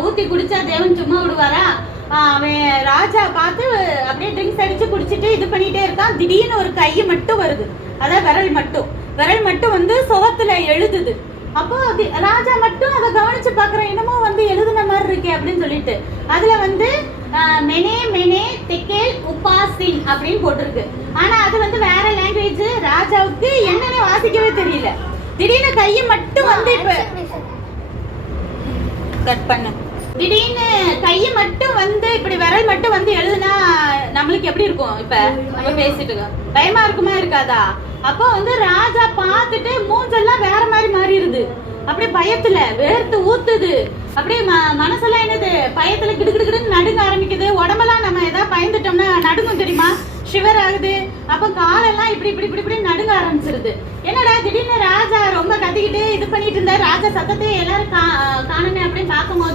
ஊத்தி குடிச்சா தேவன் சும்மா விடுவாரா? அவன் ராஜா பார்த்து அப்படியே ட்ரிங்க்ஸ் அடிச்சு குடிச்சிட்டு இது பண்ணிட்டே இருக்கான். திடீர்னு ஒரு கை மட்டும் வருது, அதான் விரல் மட்டும் வந்து சுவத்துல எழுதுது. அப்போ ராஜா மட்டும் அதை கவனிச்சு பாக்குறேன், என்னமோ வந்து எழுதுன மாதிரி இருக்கே அப்படின்னு சொல்லிட்டு அதுல வந்து மெனே மெனே தெக்கேல் உபாசின் அப்படின்னு போட்டிருக்கு. ஆனா அது வந்து வேற லாங்குவேஜ். ராஜாவுக்கு என்னன்னு வாசிக்கவே தெரியல. திடீர்னு கையை மட்டும் வந்து இப்ப கட் பண்ண திடீர்னு கையை மட்டும் வந்து இப்படி விரல் மட்டும் வந்து எழுதுனா நம்மளுக்கு எப்படி இருக்கும்? இப்ப நம்ம பேசிட்டு பயமா இருக்குமா இருக்காதா? அப்போ வந்து ராஜா பார்த்துட்டு மூஞ்செல்லாம் வேற மாதிரி மாறிடுது. அப்படியே பயத்துல வேர்த்து ஊத்துது. அப்படியே மனசெல்லாம் என்னது பயத்துல கிடுகிடுன்னு நடுங்க ஆரம்பிக்குது. உடம்பெல்லாம் நம்ம ஏதாவது பயந்துட்டோம்னா நடுங்கும் தெரியுமா? ஷிவர் ஆகுது. அப்ப காலெல்லாம் இப்படி இப்படி இப்படி இப்படி நடுங்க ஆரம்பிச்சிருது. என்னடா திடீர்னு ராஜா ரொம்ப கத்திக்கிட்டு இது பண்ணிட்டு இருந்தாரு. ராஜா சத்தத்தை எல்லாரும் காணமே அப்படின்னு பார்க்கும்போது